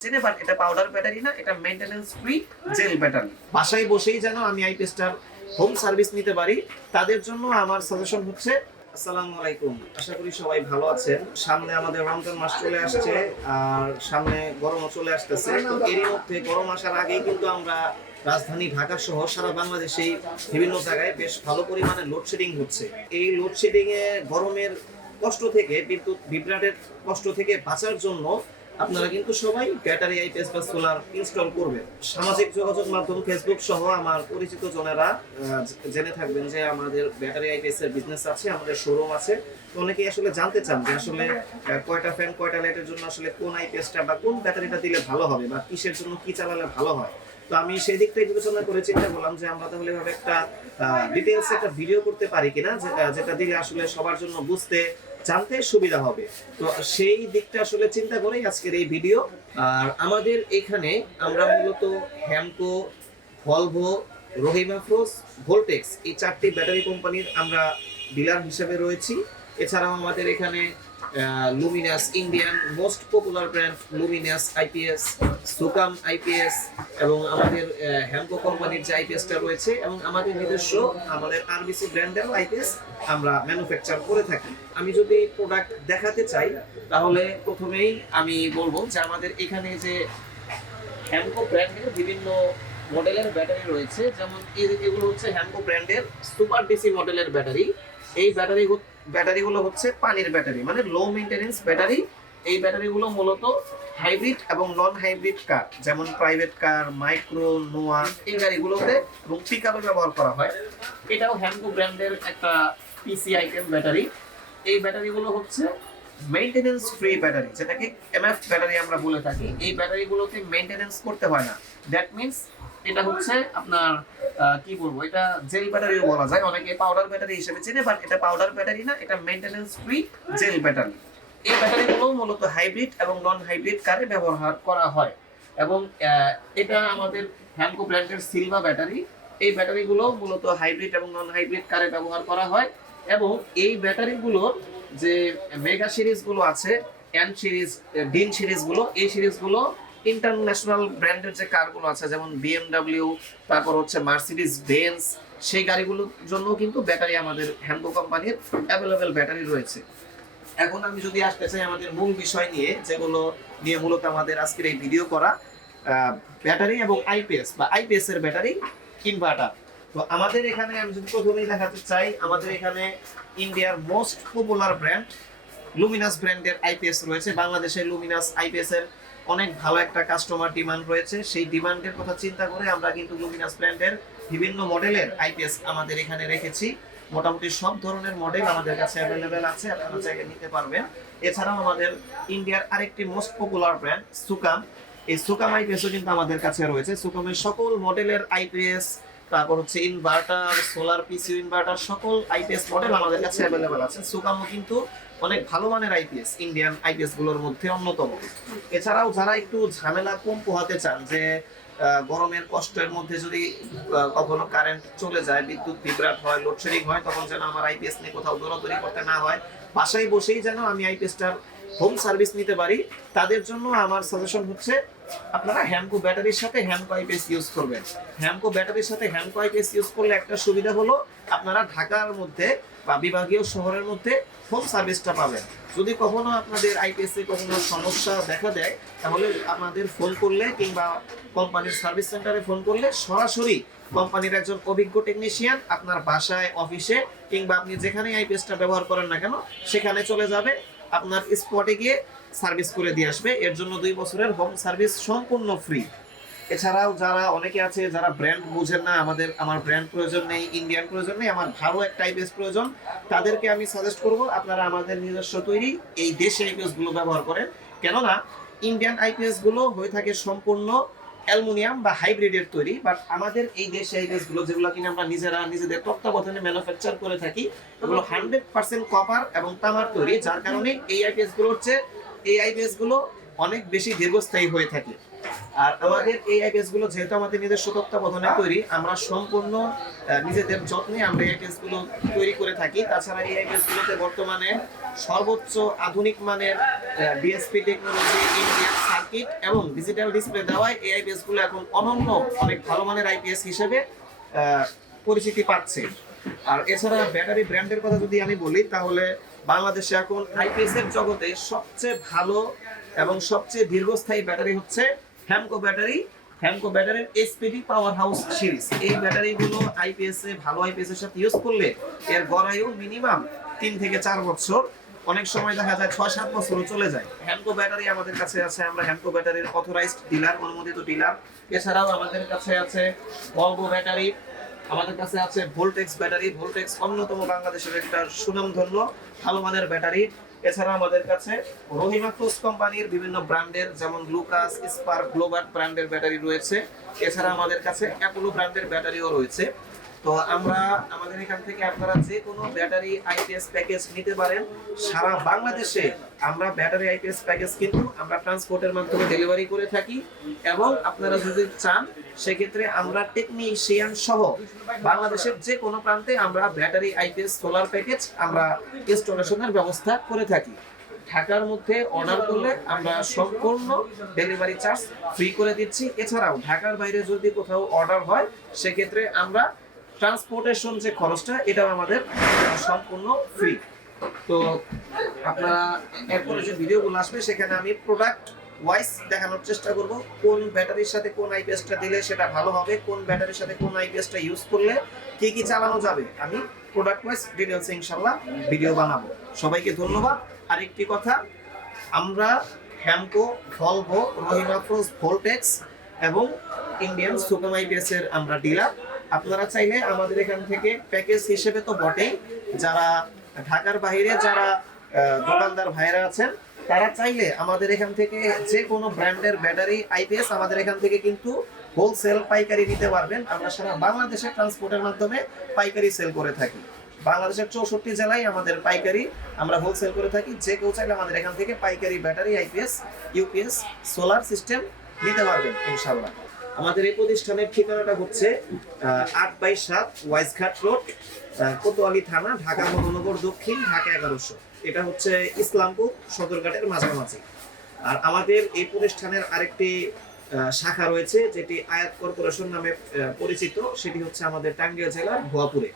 But এটা powder battery না, এটা মেইনটেনেন্স ফ্রি জেল ব্যাটারি। বাসায় বসেই যেন আমি আইপিএসটার হোম সার্ভিস নিতে পারি, তাদের জন্য আমার সাজেশন হচ্ছে। আসসালামু আলাইকুম, আশা করি সবাই ভালো আছেন। সামনে আমাদের রমজান মাস চলে আসছে, আর সামনে গরমও চলে আসতেছে। তো এরই মধ্যে গরম আসার আগেই কিন্তু আমরা রাজধানী ঢাকা সহ সারা বাংলাদেশেই বিভিন্ন জায়গায় বেশ ভালো পরিমাণে লোডশেডিং হচ্ছে। এই লোডশেডিং এ গরমের কষ্ট থেকে, বিদ্যুৎ বিভ্রাটের কষ্ট থেকে বাঁচার জন্য আপনারা কিন্তু সবাই ব্যাটারি আইপিএস বা সোলার ইনস্টল করবেন। সামাজিক যোগাযোগ মাধ্যম ফেসবুক সহ আমার পরিচিত জনেরা জেনে থাকবেন যে আমাদের ব্যাটারি আইপিএস এর বিজনেস আছে, আমাদের শোরুম আছে। তো অনেকেই আসলে জানতে চান যে আসলে কয়টা ফ্যান কয়টা লাইটের জন্য আসলে কোন আইপিএসটা বা কোন ব্যাটারিটা দিলে ভালো হবে বা কিসের জন্য কি চালালে ভালো হয়। তো আমি সেই দিকটাই বিবেচনা করে চিন্তা করলাম যে আমরা তাহলে এভাবে একটা ডিটেইলস একটা ভিডিও করতে পারি কিনা, যেটা দিলে আসলে সবার জন্য বুঝতে জানতে সুবিধা হবে। তো সেই দিকটা আসলে চিন্তা করেই আজকের এই ভিডিও। আর আমাদের এখানে আমরা মূলত হ্যামকো, ভলভো, রহিমা ফ্রোস, ভোল্টেক্স এই চারটি ব্যাটারি কোম্পানির আমরা ডিলার হিসেবে রয়েছি। এছাড়াও আমাদের এখানে Luminous, Indian most popular brand Luminous IPS, Sukam IPS এবং আমাদের হ্যামকো কোম্পানির যে আইপিএসটা রয়েছে, এবং আমাদের নিজস্ব আমাদের আরবিসি ব্র্যান্ডের আইপিএস আমরা ম্যানুফ্যাকচার করে থাকি। আমি যদি প্রোডাক্ট দেখাতে চাই তাহলে প্রথমেই আমি বলবো যে আমাদের এখানে যে হ্যামকো ব্র্যান্ডের বিভিন্ন মডেলের ব্যাটারি রয়েছে, যেমন এগুলো হচ্ছে হ্যামকো ব্র্যান্ডের সুপার ডিসি মডেলের ব্যাটারি। এই ব্যাটারিগুলো হচ্ছে পানির ব্যাটারি, মানে লো মেইনটেনেন্স ব্যাটারি। এই ব্যাটারিগুলো মূলত হাইব্রিড এবং নন হাইব্রিড কার, যেমন প্রাইভেট কার, মাইক্রো, নোয়া এই গাড়িগুলোতে এবং পিকআপে ব্যবহার করা হয়। এটাও হ্যামকো ব্র্যান্ডের একটা পিসি আইটেম ব্যাটারি। এই ব্যাটারিগুলো হচ্ছে মেইনটেনেন্স ফ্রি ব্যাটারি, যেটাকে এমএফ ব্যাটারি আমরা বলে থাকি। এই ব্যাটারিগুলোকে মেইনটেনেন্স করতে হয় না। দ্যাট মিন্স এটা হচ্ছে আপনার কি বলবো, এটা জেল ব্যাটারিও বলা যায়, অনেকে পাউডার ব্যাটারি হিসেবে চেনে, বাট এটা পাউডার ব্যাটারি না, এটা মেইনটেনেন্স ফ্রি জেল ব্যাটারি। এই ব্যাটারিগুলো মূলত হাইব্রিড এবং নন হাইব্রিড কারে ব্যবহার করা হয়। এবং এটা আমাদের হ্যামকো ব্র্যান্ডের সিলভা ব্যাটারি। এই ব্যাটারিগুলো মূলত হাইব্রিড এবং নন হাইব্রিড কারে ব্যবহার করা হয়। এবং এই ব্যাটারিগুলোর যে মেগা সিরিজগুলো আছে, এন সিরিজ, ডিন সিরিজগুলো, এই সিরিজগুলো ইন্টারন্যাশনাল ব্র্যান্ডের যে কারগুলো আছে, যেমন বিএমডব্লিউ, তারপর হচ্ছে মার্সিডিজ বেঞ্জ, সেই গাড়িগুলোর জন্য কিন্তু ব্যাটারি আমাদের হ্যামকো কোম্পানির অ্যাভেলেবেল ব্যাটারি রয়েছে। এখন আমি যদি আসতে চাই আমাদের মূল বিষয় নিয়ে, যেগুলো নিয়ে মূলত আমাদের আজকের এই ভিডিও করা, ব্যাটারি এবং আইপিএস বা আইপিএস এর ব্যাটারি ইনভার্টার। তো আমাদের এখানে আমি যদি প্রথমেই দেখাতে চাই, আমাদের এখানে ইন্ডিয়ার মোস্ট পপুলার ব্র্যান্ড লুমিনাস ব্র্যান্ডের আইপিএস রয়েছে। বাংলাদেশের লুমিনাস আইপিএস এর অনেক ভালো একটা কাস্টমার ডিমান্ড রয়েছে। সেই ডিমান্ডের কথা চিন্তা করে আমরা কিন্তু লুমিনাস ব্র্যান্ডের বিভিন্ন মডেলের আইপিএস আমাদের এখানে রেখেছি। মোটামুটি সব ধরনের মডেল আমাদের কাছে অ্যাভেলেবেল আছে, আপনারা চাইলে নিতে পারবেন। এছাড়াও আমাদের ইন্ডিয়ার আরেকটি মোস্ট পপুলার ব্র্যান্ড সুকাম, এই সুকাম আইপিএসও কিন্তু আমাদের কাছে রয়েছে। সুকামের সকল মডেলের আইপিএস, তারপর হচ্ছে ইনভার্টার, সোলার পিসি ইনভার্টার, সকল আইপিএস মডেল আমাদের কাছে অ্যাভেলেবেল আছে। সুকামও কিন্তু অনেক ভালো মানের আইপিএস, ইন্ডিয়ান আইপিএস গুলোর মধ্যে অন্যতম। এছাড়াও যারা একটু ঝামেলা কম পোহাতে চান, যে গরমের কষ্টের মধ্যে যদি কখনো কারেন্ট চলে যায়, বিদ্যুৎ বিভ্রাট হয়, লোডশেডিং হয়, তখন যেন আমার আইপিএস নিয়ে কোথাও দৌড়াদৌড়ি করতে না হয়, বাসায় বসেই যেন আমি আইপিএসটার হোম সার্ভিস নিতে পারি, তাদের জন্য আমার সাজেশন হচ্ছে আপনারা হ্যামকো ব্যাটারির সাথে হ্যামকো আইপিএস ইউজ করবেন। হ্যামকো ব্যাটারির সাথে হ্যামকো আইপিএস ইউজ করলে একটা সুবিধা হলো, আপনারা ঢাকার মধ্যে বা বিভাগীয় শহরের মধ্যে হোম সার্ভিসটা পাবেন। যদি কখনো আপনাদের আইপিএস এ কখনো সমস্যা দেখা দেয়, তাহলে আপনাদের ফোন করলে কিংবা কোম্পানির সার্ভিস সেন্টারে ফোন করলে সরাসরি কোম্পানির একজন অভিজ্ঞ টেকনিশিয়ান আপনার বাসায়, অফিসে কিংবা আপনি যেখানেই আইপিএসটা ব্যবহার করেন না কেন সেখানে চলে যাবে, আপনার স্পটে গিয়ে সার্ভিস করে দিয়ে আসবে। এর জন্য 2 বছরের হোম সার্ভিস সম্পূর্ণ ফ্রি। এছাড়াও যারা অনেকে আছে যারা ব্র্যান্ড বুঝেন না, আমার ব্র্যান্ড প্রয়োজন নেই, ইন্ডিয়ান প্রয়োজন নেই, আমার ভালো একটা আইপিএস প্রয়োজন, তাদেরকে আমি সাজেস্ট করব আপনারা আমাদের নিজস্ব তৈরি এই দেশি আইপিএস গুলো ব্যবহার করেন। কেননা ইন্ডিয়ান আইপিএস গুলো হয়ে থাকে সম্পূর্ণ অ্যালুমিনিয়াম বা হাইব্রিডের তৈরি, বাট আমাদের এই দেশি আইপিএস গুলো, যেগুলো কিনা আমরা নিজেদের তত্ত্বাবধানে ম্যানুফ্যাকচার করে থাকি, এগুলো 100% কপার এবং তামার তৈরি, যার কারণে এই আইপিএস গুলো অনেক বেশি দীর্ঘস্থায়ী হয়ে থাকে। আর আমাদের এই আইপিএস গুলো যেহেতু আমাদের নিজস্ব তত্ত্বাবধানে তৈরি, আমরা সম্পূর্ণ নিজেদের যত্নে আমরা এই আইপিএস গুলো তৈরি করে থাকি। তাছাড়া এই আইপিএস গুলোতে বর্তমানে সর্বোচ্চ আধুনিক মানের ডিএসপি টেকনোলজি, ইন্ডিয়ান সার্কিট এবং ডিজিটাল ডিসপ্লে দেওয়ায় এই আইপিএস গুলো এখন অনন্য অনেক ভালো মানের আইপিএস হিসেবে পরিচিতি পাচ্ছে। আর এছাড়া ব্যাটারি ব্র্যান্ডের কথা যদি আমি বলি, তাহলে বাংলাদেশে এখন আইপিএস এর জগতে সবচেয়ে ভালো এবং সবচেয়ে দীর্ঘস্থায়ী ব্যাটারি হচ্ছে হ্যামকো ব্যাটারি। হ্যামকো ব্যাটারির এসপিডি পাওয়ার হাউস সিরিজ। এই ব্যাটারিগুলো আইপিএস এ ভালো আইপিএস এর সাথে ইউজ করলে এর গড়ায়ু মিনিমাম 3 থেকে 4 বছর, অনেক সময় দেখা যায় 6-7 বছরও চলে যায়। হ্যামকো ব্যাটারি আমাদের কাছে আছে, আমরা হ্যামকো ব্যাটারির অথরাইজড ডিলার, অনুমোদিত ডিলার। এছাড়াও আমাদের কাছে আছে ভলভো ব্যাটারি, আমাদের কাছে আছে ভোল্টেক্স ব্যাটারি। ভোল্টেক্স অন্যতম বাংলাদেশের একটা সুনামধন্য ভালো মানের ব্যাটারি। এছাড়া আমাদের কাছে রহিমা ক্রুজ কোম্পানির বিভিন্ন ব্র্যান্ডের, যেমন লুকাস, স্পার্ক, গ্লোবাল ব্র্যান্ডের ব্যাটারি রয়েছে। এছাড়া আমাদের কাছে অ্যাপোলো ব্র্যান্ডের ব্যাটারিও রয়েছে। তো আমরা আমাদের এখান থেকে আপনারা যে কোনো ব্যাটারি আইপিএস প্যাকেজ নিতে পারেন। সারা বাংলাদেশে আমরা ব্যাটারি আইপিএস প্যাকেজ কিন্তু আমরা ট্রান্সপোর্টের মাধ্যমে ডেলিভারি করে থাকি, এবং আপনারা যদি চান সেক্ষেত্রে আমরা টেকনিশিয়ান সহ বাংলাদেশের যে কোনো প্রান্তে আমরা ব্যাটারি আইপিএস সোলার প্যাকেজ আমরা ইনস্টলেশনের ব্যবস্থা করে থাকি। ঢাকার মধ্যে অর্ডার করলে আমরা সম্পূর্ণ ডেলিভারি চার্জ ফ্রি করে দিচ্ছি। এছাড়াও ঢাকার বাইরে যদি কোথাও অর্ডার হয় সেক্ষেত্রে আমরা ট্রান্সপোর্টেশন যে খরচটা এটাও আমাদের সম্পূর্ণ ফ্রি। তো আপনারা এরপরে যে ভিডিওগুলো আসবে সেখানে আমি প্রোডাক্ট ওয়াইজ দেখানোর চেষ্টা করব, কোন ব্যাটারির সাথে কোন আইপিএসটা দিলে সেটা ভালো হবে, কোন ব্যাটারির সাথে কোন আইপিএসটা ইউজ করলে কি কি চালানো যাবে। আমি প্রোডাক্ট ওয়াইজ ডিটেইলসে ইনশাআল্লাহ ভিডিও বানাবো। সবাইকে ধন্যবাদ। আরেকটি কথা, আমরা হ্যামকো, ভলভো, রহিমা ক্রুজ, ভোল্টেক্স এবং ইন্ডিয়ান সুপার আইপিএস এর আমরা ডিলার। আপনারা চাইলে আমাদের এখান থেকে প্যাকেজ হিসেবে তো বটেই, যারা ঢাকার বাইরে যারা দোকানদার ভাইরা আছেন তারা চাইলে আমাদের এখান থেকে যে কোনো ব্র্যান্ডের ব্যাটারি আইপিএস আমাদের এখান থেকে কিন্তু হোলসেল পাইকারি নিতে পারবেন। আমরা সারা বাংলাদেশে ট্রান্সপোর্টের মাধ্যমে পাইকারি সেল করে থাকি। বাংলাদেশের 64 জেলায় আমাদের পাইকারি আমরা হোলসেল করে থাকি। যে কেউ চাইলে আমাদের এখান থেকে পাইকারি battery IPS, UPS, solar system নিতে পারবেন ইনশাআল্লাহ। আমাদের এই প্রতিষ্ঠানের ঠিকানাটা হচ্ছে 8/7 ওয়াইজঘাট রোড, কোতোয়ালি থানা, ঢাকা মহানগর দক্ষিণ, ঢাকা 1100। এটা হচ্ছে ইসলামপুর সদরঘাটের মাঝামাঝি। আর আমাদের এই প্রতিষ্ঠানের আরেকটি শাখা রয়েছে যেটি আয়াত কর্পোরেশন নামে পরিচিত, সেটি হচ্ছে আমাদের টাঙ্গাইল জেলার ভুয়াপুরে।